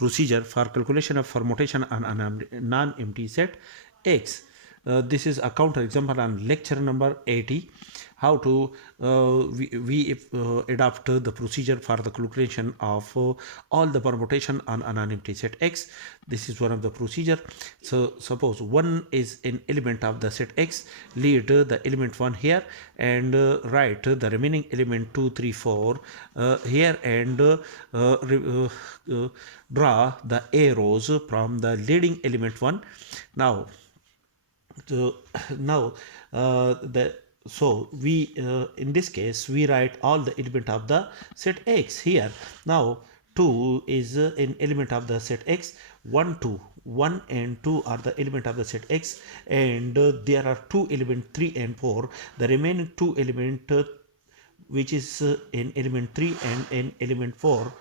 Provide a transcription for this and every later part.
procedure for calculation of permutation on a non-empty set X. This is a counter example on lecture number 80. How to we adopt the procedure for the calculation of all the permutation on an empty set X. This is one of the procedure. So suppose 1 is an element of the set X, lead the element 1 here and write the remaining element 2, 3, 4 here and draw the arrows from the leading element 1. Now now the so we in this case we write all the element of the set X here. Now 2 is an element of the set X. 1 and 2 are the element of the set X, and there are two elements 3 and 4. The remaining two element which is in element 3 and in element 4,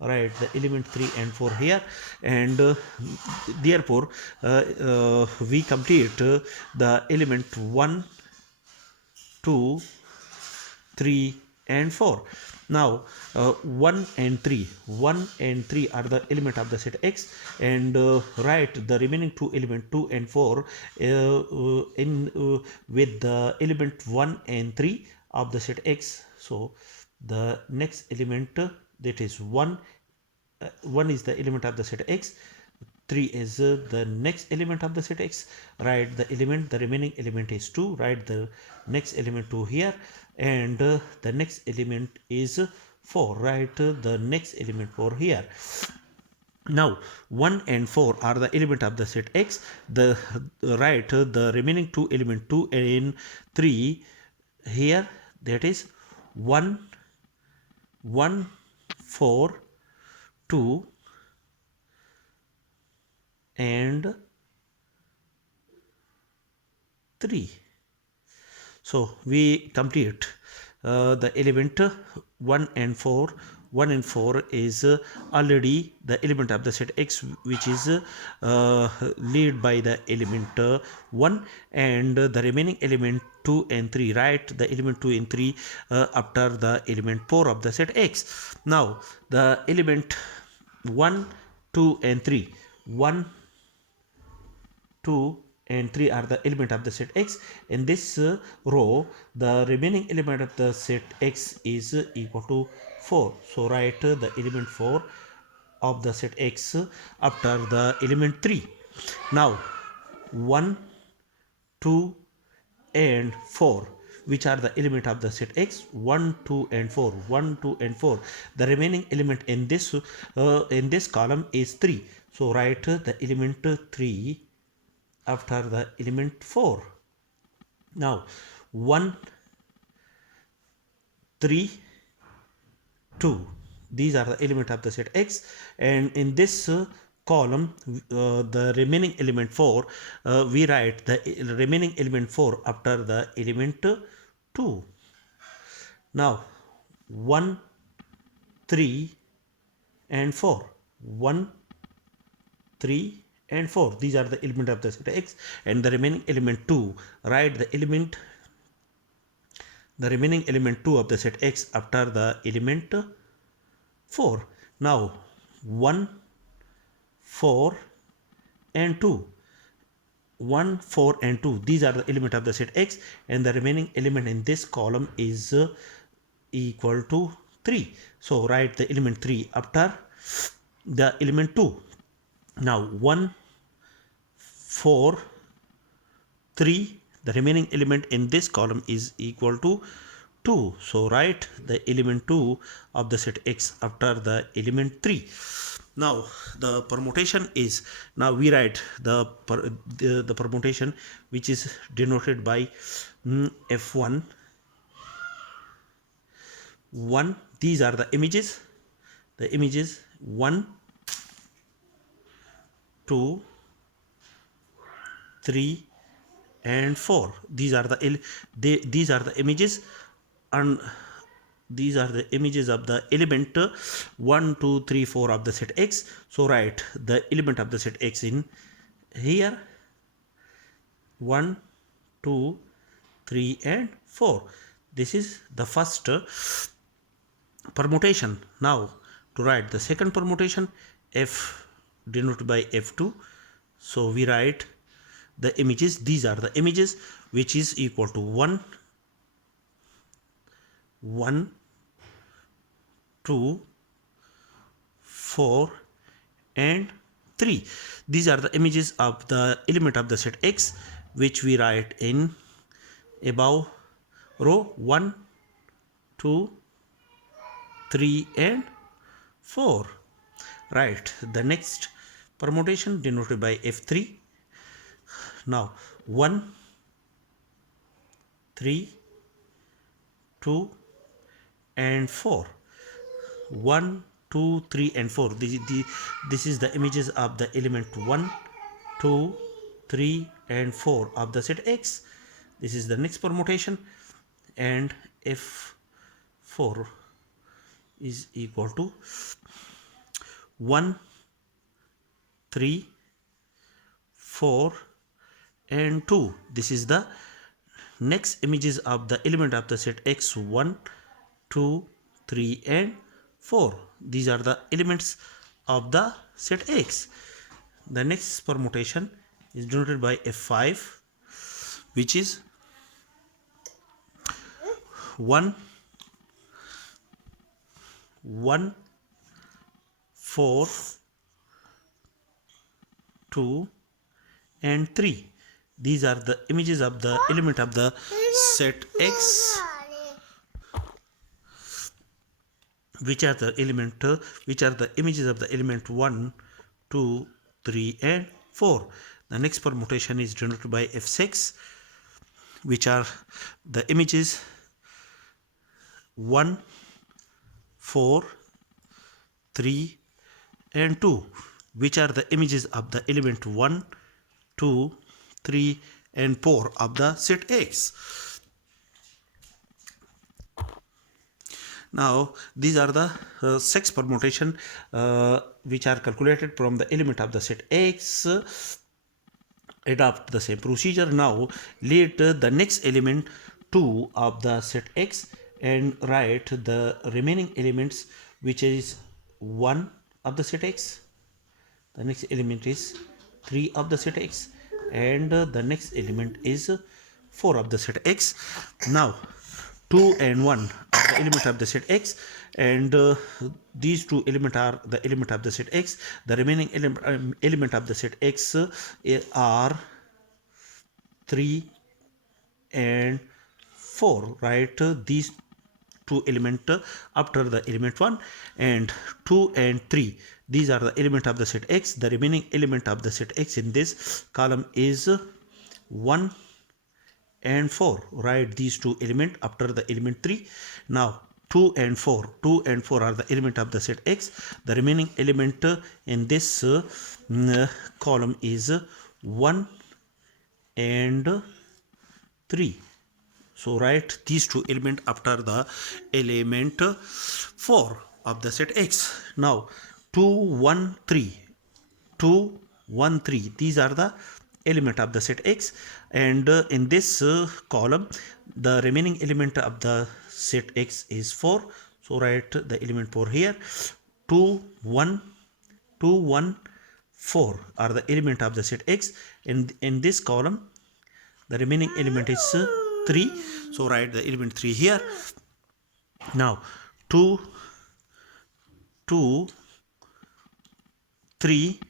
right, the element 3 and 4 here, and therefore we complete the element 1, 2, 3 and 4. Now 1 and 3 are the element of the set X, and write the remaining two element 2 and 4 with the element 1 and 3 of the set X. So the next element that is 1 is the element of the set X, 3 is the next element of the set X. Write the element, the remaining element is 2, write the next element 2 here, and the next element is 4, write the next element 4 here. Now 1 and 4 are the element of the set X. The write the remaining two element 2 and 3 here, that is 1, 4, 2 and 3. So we complete the element 1 and 4. 1 and 4 is already the element of the set X, which is lead by the element 1, and the remaining element 2 and 3, write the element 2 and 3 after the element 4 of the set X. Now the element 1, 2 and 3, 1, 2 and 3 are the element of the set X. In this row, the remaining element of the set X is equal to 4. So write the element 4 of the set X after the element 3. Now 1, 2 and 4, which are the element of the set X, 1, 2 and 4, 1, 2 and 4. The remaining element in this column is 3. So write the element 3 after the element 4. Now 1, 3, 2, these are the element of the set X, and in this column the remaining element 4, we write the remaining element 4 after the element 2. Now 1, 3 and 4, 1, 3 and 4, these are the element of the set X, and the remaining element 2, write the remaining element 2 of the set X after the element 4. Now 1, 4 and 2, 1, 4 and 2, these are the element of the set X, and the remaining element in this column is equal to 3. So write the element 3 after the element 2. Now 1, 4, 3, the remaining element in this column is equal to 2. So write the element 2 of the set X after the element 3. Now the permutation is, now we write the permutation, which is denoted by F1. 1, these are the images 1, 2, 3 and 4. These are the images, and these are the images of the element 1, 2, 3, 4 of the set X. So write the element of the set X in here, 1, 2, 3 and 4. This is the first permutation. Now To write the second permutation, f denoted by f2, so we write the images. These are the images, which is equal to 1, 1, 2, 4 and 3. These are the images of the element of the set X, which we write in above row 1, 2, 3 and 4. Right, the next permutation denoted by F3. Now 1, 3, 2 and 4. 1, 2, 3 and 4. This is the images of the element 1, 2, 3 and 4 of the set X. This is the next permutation, and F4 is equal to 1, 3, 4 and 2. This is the next images of the element of the set X, 1, 2, 3 and 4. These are the elements of the set X. The next permutation is denoted by F5, which is 1, 1, 4, 2 and 3. These are the images of the element of the set X, which are the images of the element 1, 2, 3 and 4. The next permutation is denoted by F6, which are the images 1, 4, 3 and 2, which are the images of the element 1, 2, 3 and 4 of the set X. Now these are the 6 permutation which are calculated from the element of the set X. Adopt the same procedure. Now let the next element 2 of the set X and write the remaining elements, which is 1 of the set X. The next element is 3 of the set X, and the next element is 4 of the set X. Now 2 and 1 are the element of the set X, and these two elements are the element of the set X. The remaining element of the set X are 3 and 4. Right, these two element after the element 1, and 2 and 3, these are the element of the set X. The remaining element of the set X in this column is 1 and 4. Write these two element after the element 3. Now 2 and 4 are the element of the set X. The remaining element in this column is 1 and 3. So write these two element after the element 4 of the set X. Now 2, 1, 3, 2, 1, 3, these are the element of the set X, and in this column the remaining element of the set X is 4. So write the element 4 here. 2, 1, 2, 1, 4 are the element of the set X, and in this column the remaining element is 3. So write the element 3 here. Now 2, 2, 3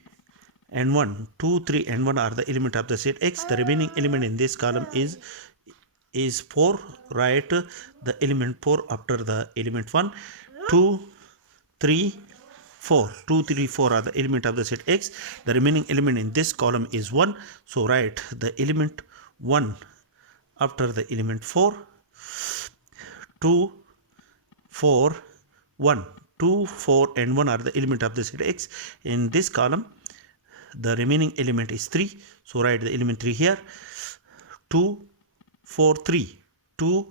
and 1. 2, 3 and 1 are the element of the set X. The remaining element in this column is 4. Write the element 4 after the element 1. 2, 3, 4. 2, 3, 4 are the element of the set X. The remaining element in this column is 1. So write the element 1 after the element 4. 2, 4, 1. 2, 4 and 1 are the element of the set X. In this column the remaining element is 3. So write the element 3 here. 2, 4, 3. 2,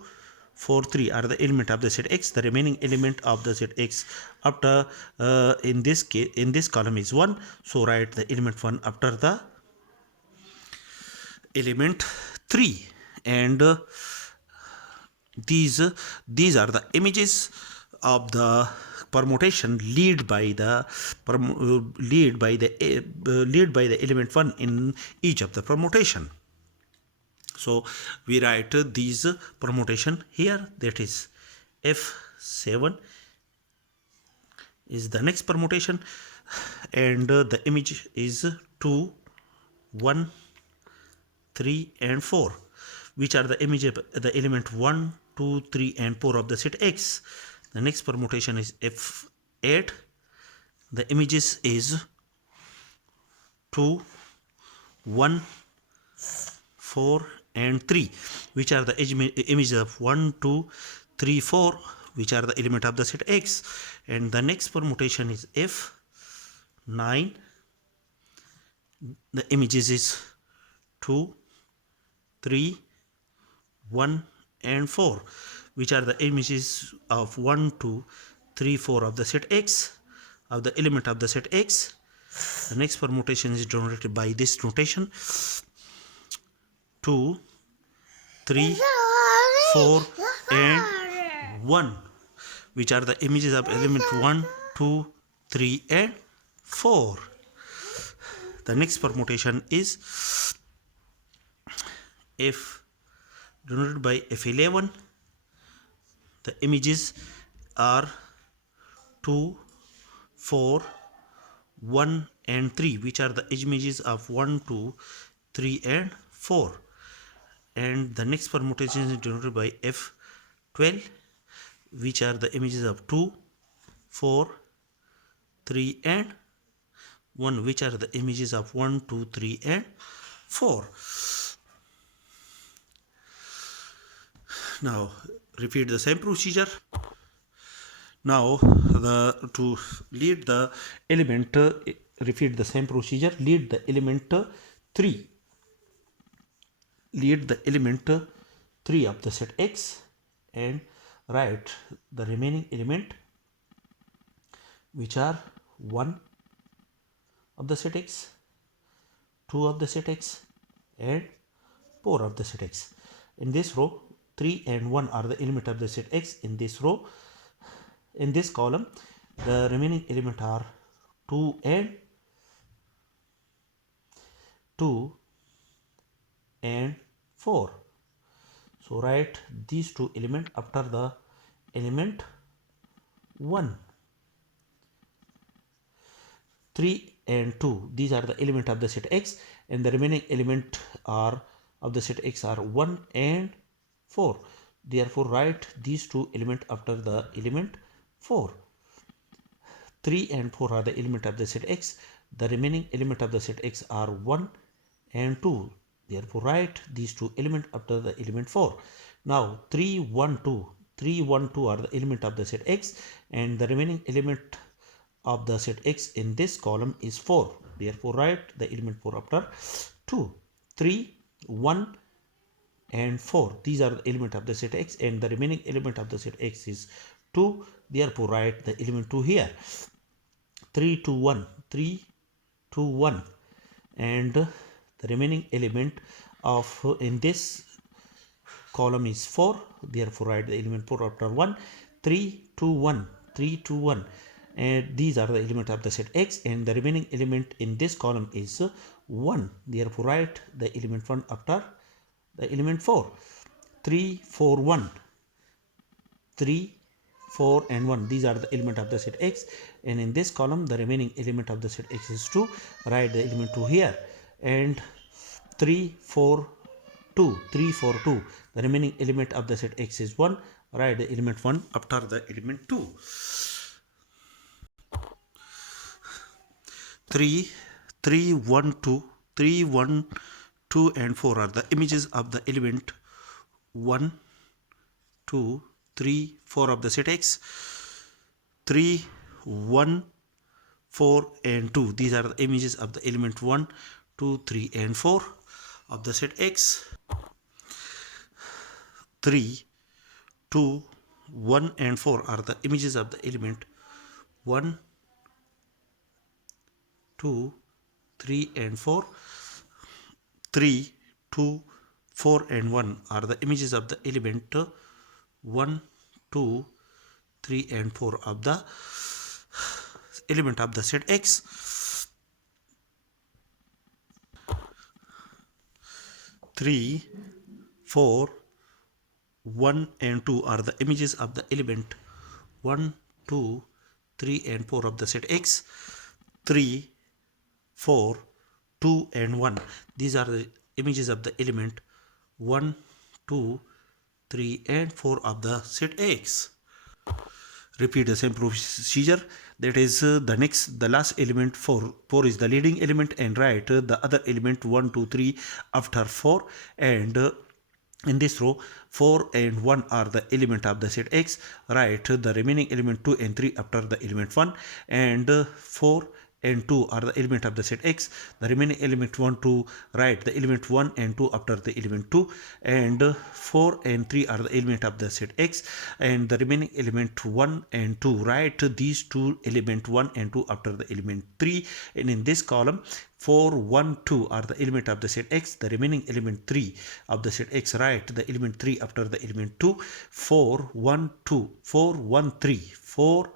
4, 3 are the element of the set X. The remaining element of the set X after in this column is 1. So write the element 1 after the element 3, and these are the images of the permutation lead by the element 1 in each of the permutation. So we write these permutation here, that is F7 is the next permutation, and the image is 2, 1, 3 and 4, which are the image of the element 1, 2, 3 and 4 of the set X. The next permutation is F8. The images is 2, 1, 4 and 3, which are the images of 1, 2, 3, 4, which are the element of the set X. And the next permutation is F9. The images is 2, 3, 1 and 4, which are the images of 1, 2, 3, 4 of the set X, of the element of the set X. The next permutation is denoted by this notation: 2, 3, 4 and 1, which are the images of element 1, 2, 3 and 4. The next permutation is F denoted by F11. The images are 2, 4, 1 and 3, which are the images of 1, 2, 3 and 4. And the next permutation is denoted by F12, which are the images of 2, 4, 3 and 1, which are the images of 1, 2, 3 and 4. Now repeat the same procedure. Now to lead the element, repeat the same procedure. Lead the element 3. Lead the element 3 of the set X and write the remaining element, which are 1 of the set X, 2 of the set X and 4 of the set X. In this row, 3 and 1 are the element of the set X. In this row, in this column, the remaining element are 2 and 4. So write these two elements after the element 1. 3 and 2, these are the element of the set X, and the remaining element are of the set X are 1 and 4. Therefore write these two elements after the element 4. 3 and 4 are the element of the set X. The remaining element of the set X are 1 and 2. Therefore write these two elements after the element 4. Now 3, 1, 2. 3, 1, 2 are the element of the set X, and the remaining element of the set X in this column is 4. Therefore write the element 4 after 2. 3, 1 and 4. These are the element of the set X, and the remaining element of the set X is 2. Therefore write the element 2 here. 3, 2, 1. 3, 2, 1. And the remaining element of in this column is 4. Therefore write the element 4 after 1. 3, 2, 1. 3, 2, 1. And these are the element of the set X, and the remaining element in this column is 1. Therefore write the element 1 after the element 4. 3, 4, 1. 3, 4 and 1, these are the element of the set X, and in this column the remaining element of the set X is 2. Write the element 2 here. And 3, 4, 2. 3, 4, 2, the remaining element of the set X is 1. Write the element 1 after the element 2. 3, 3, 1, 2. 3, 1, 2 and 4 are the images of the element 1, 2, 3, 4 of the set X. 3, 1, 4 and 2, these are the images of the element 1, 2, 3 and 4 of the set X. 3, 2, 1 and 4 are the images of the element 1, 2, 3 and 4. 3, 2, 4 and 1 are the images of the element 1, 2, 3 and 4 of the element of the set X. 3, 4, 1 and 2 are the images of the element 1, 2, 3 and 4 of the set X. 3, 4, 2 and 1, these are the images of the element 1, 2, 3 and 4 of the set X. Repeat the same procedure. That is the last element 4 is the leading element, and write the other element 1, 2, 3 after 4, and in this row 4 and 1 are the element of the set X. Write the remaining element 2 and 3 after the element 1, and 4 and 2 are the element of the set X. The remaining element 1, 2, write the element 1 and 2 after the element 2, and 4 and 3 are the element of the set X, and the remaining element 1 and 2, write these two element 1 and 2 after the element 3, and in this column 4, 1, 2 are the element of the set X. The remaining element 3 of the set X, write the element 3 after the element 2, 4, 1, 2, 4, 1, 3, 4,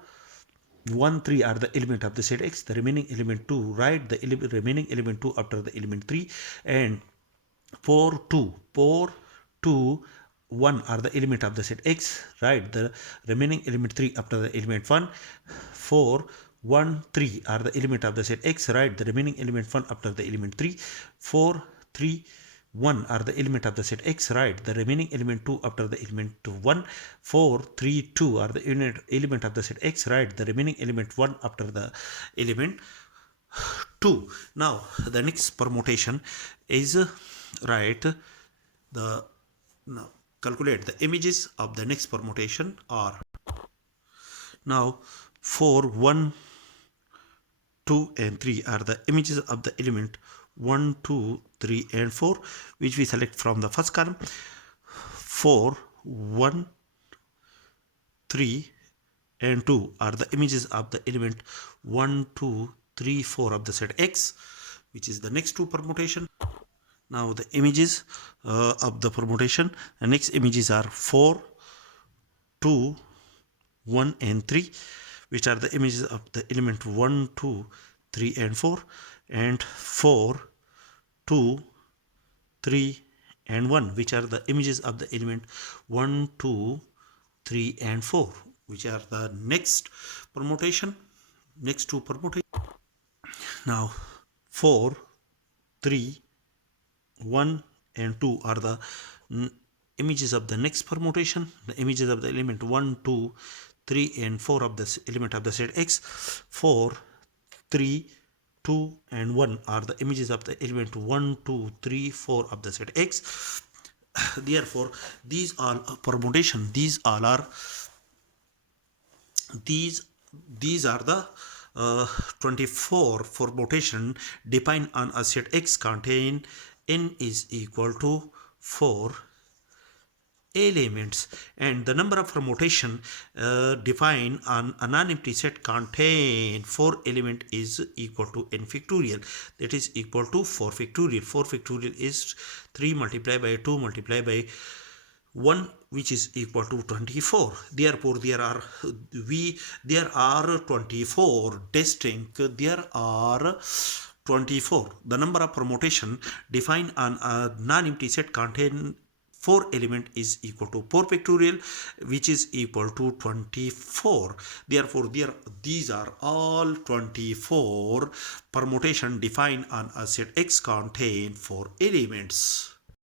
1, 3 are the element of the set X. The remaining element 2, write the remaining element 2 after the element 3, and 4, 2, 4, 2, 1 are the element of the set X. Write the remaining element 3 after the element 1, 4, 1, 3 are the element of the set X. Write the remaining element 1 after the element 3, 4, 3, 1 are the element of the set X. Write the remaining element 2 after the element 1, 4, 3, 2 are the element of the set X. Write the remaining element 1 after the element 2. Now the next permutation is write the now calculate the images of the next permutation are now 4, 1, 2 and 3 are the images of the element 1, 2, 3 and 4, which we select from the first column. 4, 1, 3 and 2 are the images of the element 1, 2, 3, 4 of the set X, which is the next two permutation. Now the images of the permutation, the next images are 4, 2, 1 and 3, which are the images of the element 1, 2, 3 and 4, and 4, 2, 3 and 1, which are the images of the element 1, 2, 3 and 4, which are the next permutation, next two permutation. Now 4, 3, 1 and 2 are the images of the next permutation, the images of the element 1, 2, 3 and 4 of the element of the set X. 4, 3, 2 and 1 are the images of the element 1, 2, 3, 4 of the set X. Therefore these all permutation, these are the 24 permutation defined on a set X contain n is equal to 4 elements, and the number of permutation defined on a non-empty set contain 4 element is equal to n factorial, that is equal to 4 factorial. 4 factorial is 3 multiplied by 2 multiplied by 1, which is equal to 24. Therefore there are 24 distinct, there are 24. The number of permutation defined on a non-empty set contain 4 element is equal to 4 factorial, which is equal to 24. Therefore these are all 24 permutation defined on a set X contain 4 elements.